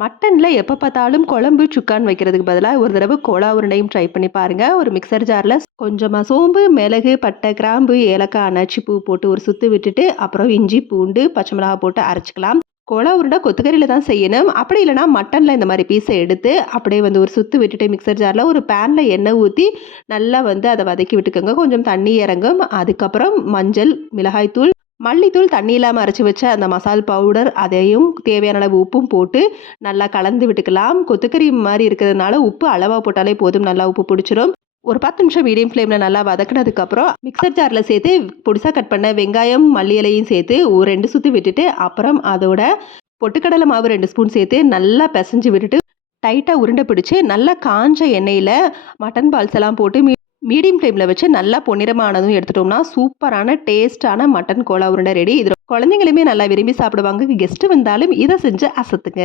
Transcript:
மட்டனில் எப்போ பார்த்தாலும் குழம்பு சுக்கான் வைக்கிறதுக்கு பதிலாக ஒரு தடவை கோலா உருண்டையும் ட்ரை பண்ணி பாருங்கள். ஒரு மிக்சர் ஜாரில் கொஞ்சமாக சோம்பு, மிளகு, பட்டை, கிராம்பு, ஏலக்காய், அன்னாச்சிப்பூ போட்டு ஒரு சுற்று விட்டுட்டு அப்புறம் இஞ்சி, பூண்டு, பச்சை மிளகா போட்டு அரைச்சிக்கலாம். கோலா உருண்டை கொத்துக்கறியில் தான் செய்யணும். அப்படி இல்லைனா மட்டனில் இந்த மாதிரி பீஸை எடுத்து அப்படியே ஒரு சுற்று விட்டுட்டு மிக்சர் ஜாரில் ஒரு பேனில் எண்ணெய் ஊற்றி நல்லா அதை வதக்கி விட்டுக்கோங்க. கொஞ்சம் தண்ணி இறங்கும். அதுக்கப்புறம் மஞ்சள், மிளகாய்த்தூள், மல்லித்தூள், தண்ணி இல்லாமல் அரைச்சி வச்ச அந்த மசால் பவுடர் அதையும் தேவையான அளவு உப்பும் போட்டு நல்லா கலந்து விட்டுக்கலாம். கொத்துக்கறி மாதிரி இருக்கிறதுனால உப்பு அளவாக போட்டாலே போதும், நல்லா உப்பு பிடிச்சிரும். ஒரு 10 நிமிஷம் மீடியம் ஃப்ளேமில் நல்லா வதக்கினதுக்கப்புறம் மிக்சர் ஜாரில் சேர்த்து பொடிசாக கட் பண்ண வெங்காயம், மல்லி இலையும் சேர்த்து ஒரு 2 சுற்று விட்டுட்டு அப்புறம் அதோட பொட்டுக்கடலை மாவு 2 ஸ்பூன் சேர்த்து நல்லா பிசைஞ்சு விட்டுட்டு டைட்டாக உருண்டை பிடிச்சி நல்லா காஞ்ச எண்ணெயில் மட்டன் பால்ஸ் எல்லாம் போட்டு மீடியம் ஃப்ளேமில் வச்சு நல்லா பொன்னிறமானதும் எடுத்துட்டோம்னா சூப்பரான டேஸ்டான மட்டன் கோலா உருண்டை ரெடி. இது குழந்தைங்களுமே நல்லா விரும்பி சாப்பிடுவாங்க. கெஸ்ட்டு வந்தாலும் இதை செஞ்சு அசத்துங்க.